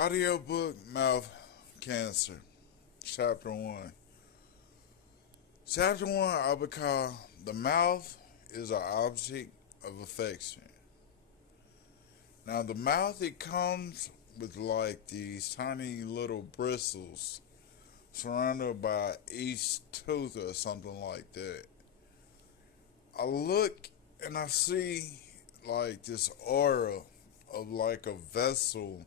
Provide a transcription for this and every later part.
Audiobook Mouth Cancer, Chapter 1. Chapter 1 I would call The Mouth is an Object of Affection. Now, the mouth, it comes with like these tiny little bristles surrounded by each tooth or something like that. I look and I see like this aura of like a vessel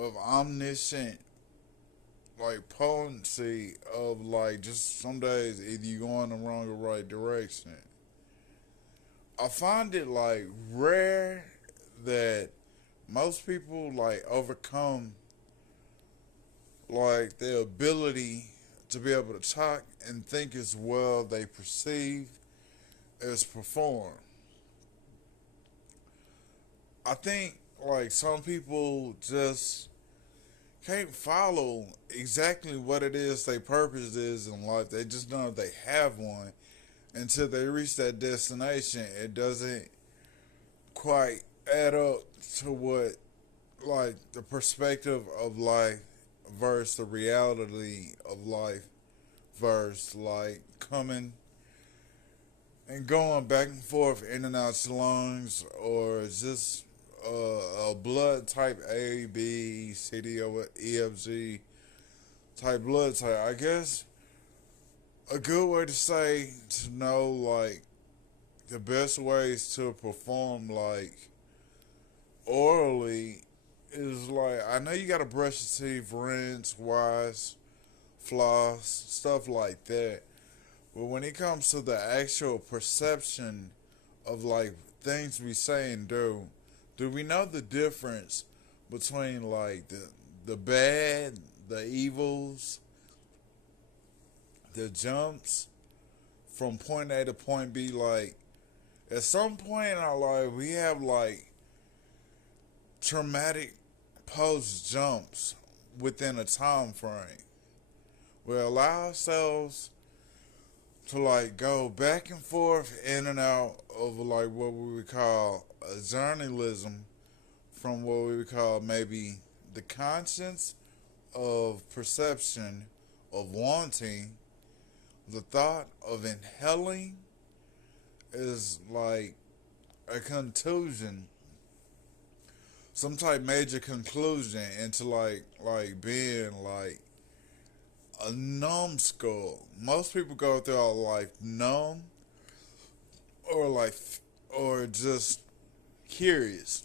of omniscient like potency of like just some days either you go in the wrong or right direction. I find it like rare that most people like overcome like their ability to be able to talk and think as well they perceive as perform. I think like some people just can't follow exactly what it is their purpose is in life. They just know they have one until they reach that destination. It doesn't quite add up to what like the perspective of life versus the reality of life versus like coming and going back and forth in and out your lungs or just a blood type A, B, C, D, O, E, F, G type blood type. I guess a good way to say to know like the best ways to perform like orally is like I know you gotta brush your teeth, rinse, wash, floss, stuff like that. But when it comes to the actual perception of like things we say and do we know the difference between like the bad, the evils, the jumps from point A to point B? Like at some point in our life we have like traumatic post jumps within a time frame. We allow ourselves to like go back and forth in and out of like what we would call a journalism from what we would call maybe the conscience of perception of wanting, the thought of inhaling is like a contusion, some type major conclusion into like being like a numbskull. Most people go through all life numb or like or just curious.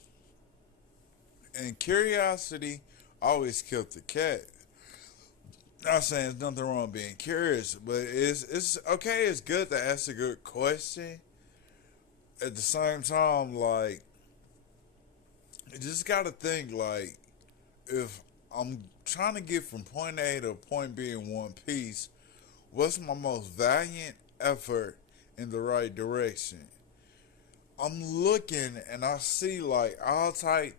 And curiosity always killed the cat. Not saying there's nothing wrong with being curious, but it's okay. It's good to ask a good question. At the same time, like you just gotta think like if I'm trying to get from point A to point B in one piece, what's my most valiant effort in the right direction? I'm looking and I see like all type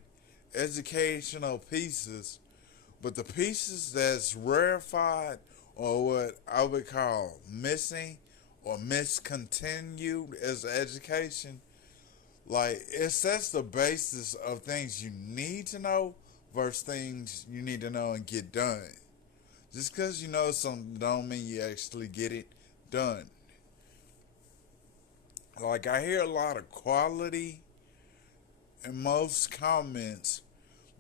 educational pieces, but the pieces that's rarefied or what I would call missing or miscontinued as education, like it sets the basis of things you need to know versus things you need to know and get done. Just because you know something don't mean you actually get it done. Like I hear a lot of quality in most comments,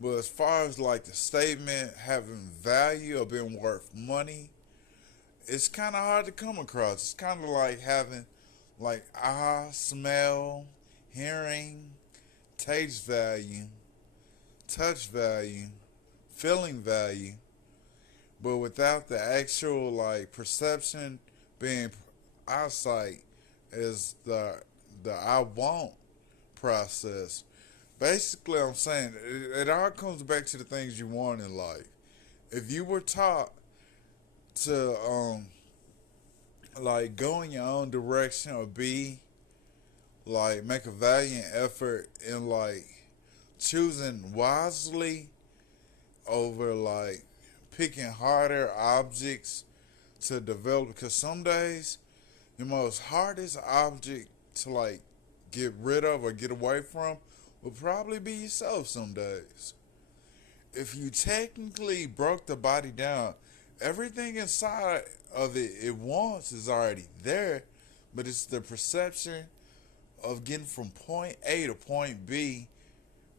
but as far as like the statement having value or being worth money, it's kind of hard to come across. It's kind of like having like smell, hearing, taste value, touch value, feeling value, but without the actual like perception being eyesight is the I want process. Basically, I'm saying it all comes back to the things you want in life. If you were taught to like go in your own direction or be like make a valiant effort in like choosing wisely over like picking harder objects to develop, because some days the most hardest object to like get rid of or get away from will probably be yourself some days. if you technically broke the body down, everything inside of it wants is already there, but it's the perception of getting from point A to point B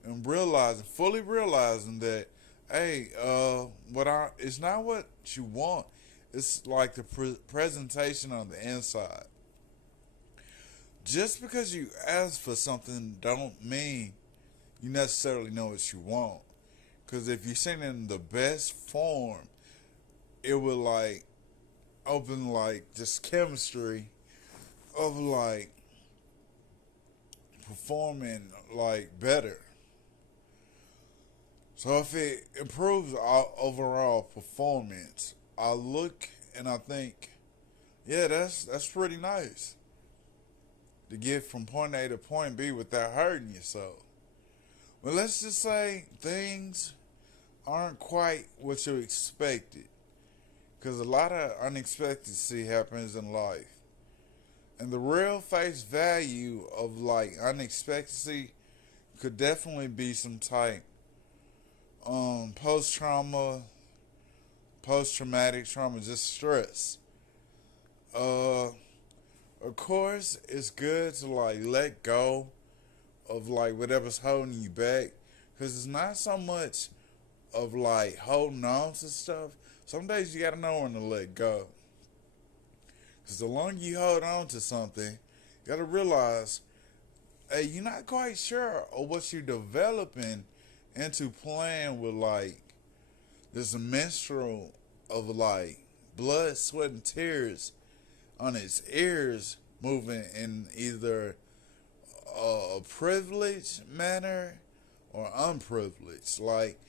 and fully realizing that, hey, it's not what you want. It's like the presentation on the inside. Just because you ask for something don't mean you necessarily know what you want. Because if you're seen in the best form, it will like open like this chemistry of like performing like better. So if it improves our overall performance, I look and I think, yeah, that's pretty nice to get from point A to point B without hurting yourself. But let's just say things aren't quite what you expected, because a lot of unexpectancy happens in life, and the real face value of like unexpectancy could definitely be some type post trauma, post traumatic trauma, just stress. Uh, of course, it's good to like let go of like whatever's holding you back, because it's not so much of like holding on to stuff. Some days you gotta know when to let go, because the longer you hold on to something, you gotta realize, hey, you're not quite sure of what you're developing into playing with like this minstrel of like blood, sweat, and tears on its ears, moving in either a privileged manner or unprivileged. Like,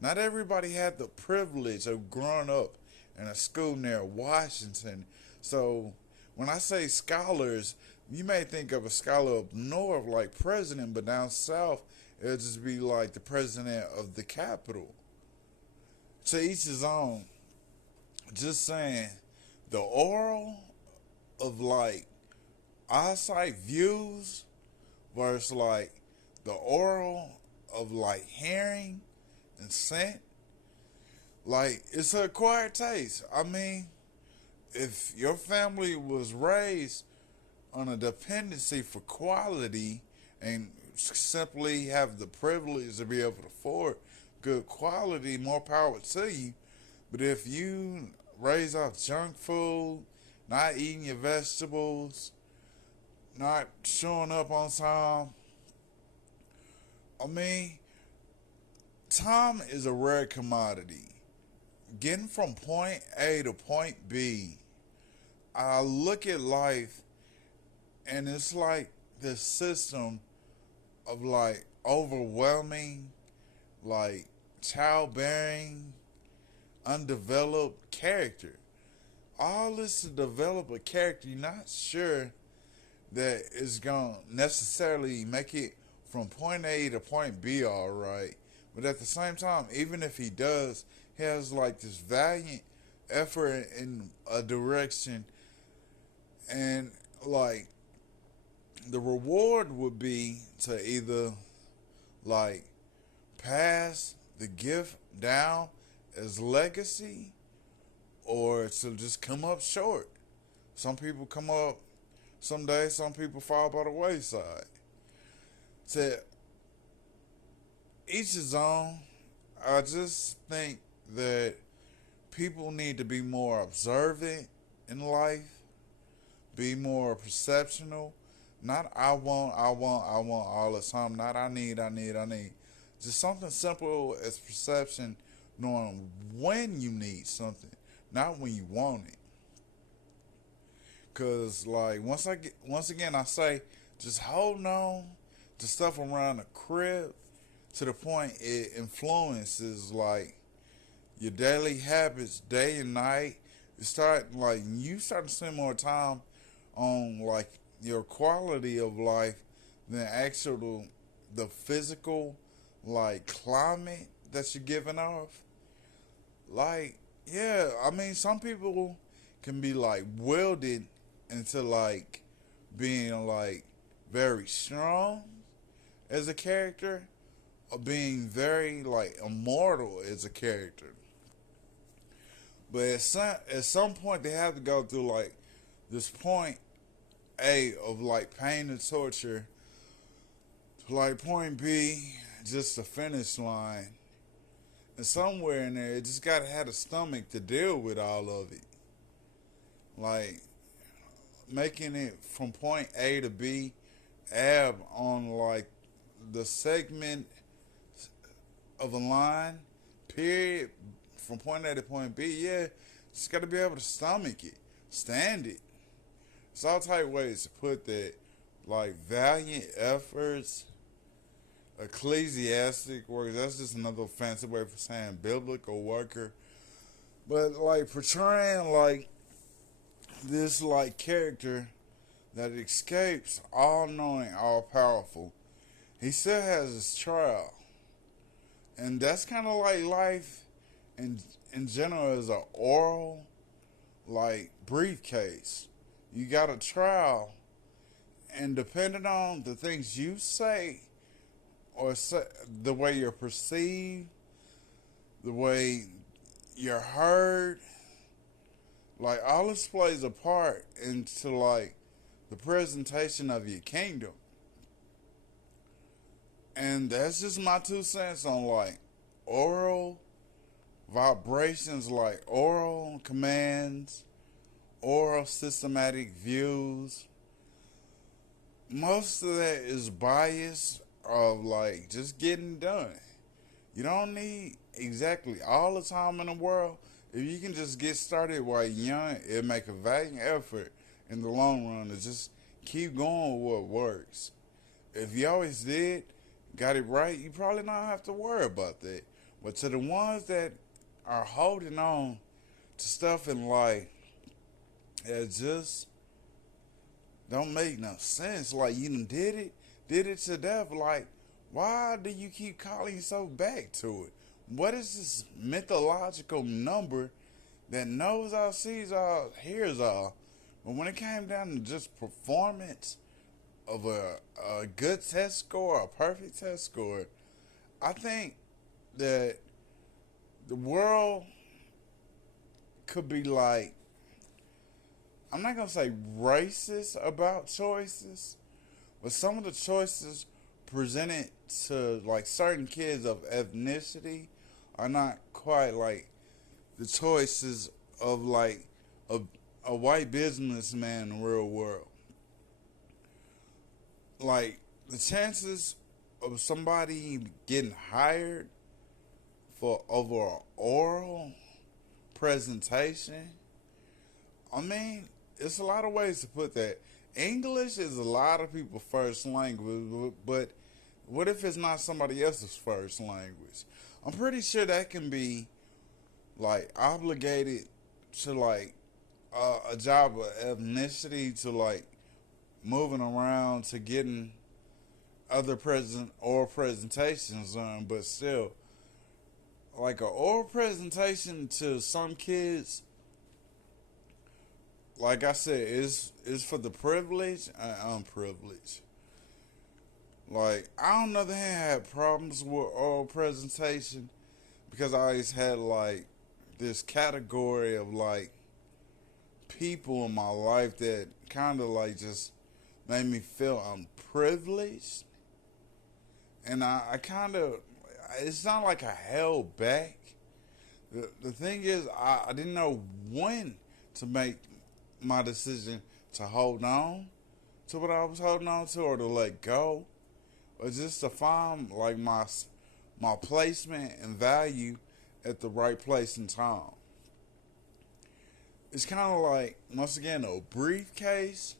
not everybody had the privilege of growing up in a school near Washington. So when I say scholars, you may think of a scholar up north like president, but down south it'll just be like the president of the capital. To each his own. Just saying, the oral of like eyesight views versus like the oral of like hearing and scent, like it's an acquired taste. I mean, if your family was raised on a dependency for quality and simply have the privilege to be able to afford good quality, more power to you. But if you raise off junk food, not eating your vegetables, not showing up on time, I mean, time is a rare commodity. Getting from point A to point B, I look at life and it's like this system of like overwhelming, like childbearing, undeveloped character. All this to develop a character you're not sure that is going to necessarily make it from point A to point B all right. But at the same time, even if he does, he has like this valiant effort in a direction, and like the reward would be to either like pass the gift down as legacy or to just come up short. Some people come up someday, some people fall by the wayside. To each his own. I just think that people need to be more observant in life, be more perceptional. Not I want all the time. Not I need. Just something simple as perception, knowing when you need something, not when you want it. Cause like once again I say, just holding on to stuff around the crib to the point it influences like your daily habits, day and night. You start to spend more time on like your quality of life than actual the physical like climate that you're giving off. Like, yeah, I mean some people can be like wielded into like being like very strong as a character, being very like immortal as a character. But at some point they have to go through like this point A of like pain and torture to like point B, just the finish line. And somewhere in there, it just gotta have a stomach to deal with all of it. Like making it from point A to B, ab on like the segment of a line, period, from point A to point B. Yeah, just gotta be able to stomach it, stand it. It's all type of ways to put that. Like valiant efforts, ecclesiastic work. That's just another fancy way for saying biblical worker. But like portraying like this like character that escapes all knowing, all powerful. He still has his trial. And that's kind of like life in general as a oral like briefcase. You got a trial, and depending on the things you say or say, the way you're perceived, the way you're heard, like all this plays a part into like the presentation of your kingdom. And that's just my 2 cents on like oral vibrations, like oral commands, oral systematic views. Most of that is bias of like just getting done. You don't need exactly all the time in the world. If you can just get started while young, it'll make a valiant effort in the long run to just keep going with what works. If you always did, got it right, you probably don't have to worry about that. But to the ones that are holding on to stuff in life that just don't make no sense, like you done did it to death, like why do you keep calling yourself back to it? What is this mythological number that knows all, sees all, hears all? But when it came down to just performance of a good test score, a perfect test score, I think that the world could be like, I'm not going to say racist about choices, but some of the choices presented to like certain kids of ethnicity are not quite like the choices of like a white businessman in the real world. Like the chances of somebody getting hired for over an oral presentation, I mean, it's a lot of ways to put that. English is a lot of people's first language, but what if it's not somebody else's first language? I'm pretty sure that can be like obligated to like a job of ethnicity, to like moving around, to getting other present oral presentations on, but still, like an oral presentation to some kids, like I said, is for the privileged and unprivileged. Like I, on the other hand, had problems with oral presentation because I always had like this category of like people in my life that kind of like just made me feel unprivileged, and I kind of, it's not like I held back. The thing is, I didn't know when to make my decision to hold on to what I was holding on to, or to let go, or just to find like my placement and value at the right place and time. It's kind of like, once again, a briefcase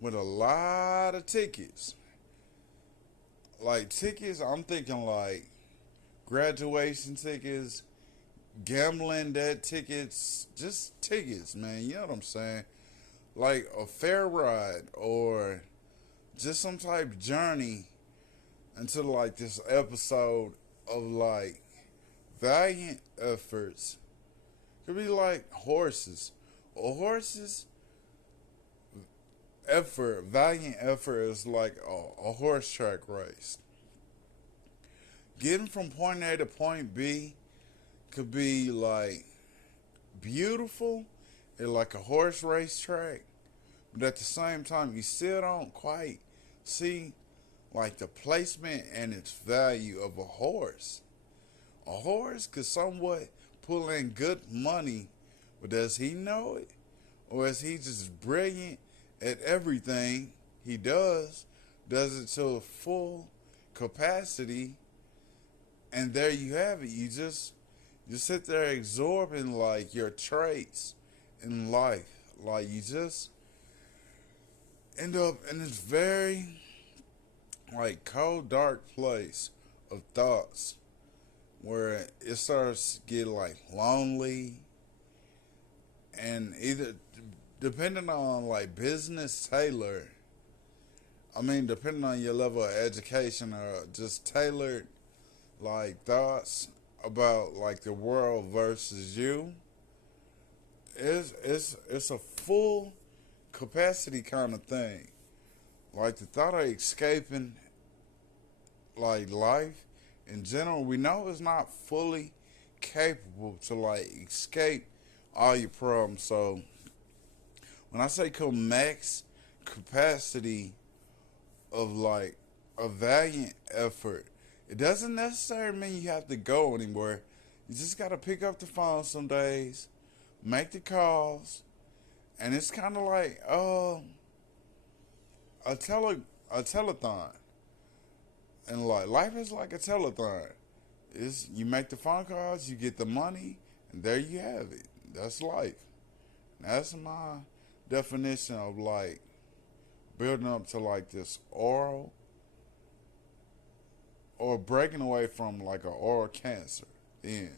with a lot of tickets. Like tickets, I'm thinking like graduation tickets, gambling debt tickets, just tickets, man. You know what I'm saying? Like a fair ride or just some type of journey into like this episode of like valiant efforts. Could be like horses. A horse's effort, valiant effort is like a horse track race. getting from point A to point B could be like beautiful at like a horse race track, but at the same time, you still don't quite see like the placement and its value of a horse. A horse could somewhat pull in good money, but does he know it? Or is he just brilliant at everything he does it to a full capacity, and there you have it. You sit there absorbing like your traits in life. Like you just end up in this very like cold dark place of thoughts where it starts to get like lonely, and either depending on like business tailored, I mean depending on your level of education or just tailored like thoughts about like the world versus you, it's a full capacity kind of thing. Like the thought of escaping like life in general, we know it's not fully capable to like escape all your problems. So when I say max capacity of like a valiant effort, it doesn't necessarily mean you have to go anywhere. You just gotta pick up the phone some days, make the calls, and it's kind of like a telethon. And like life is like a telethon. It's you make the phone calls, you get the money, and there you have it. That's life. That's my definition of like building up to like this oral or breaking away from like an oral cancer. The end.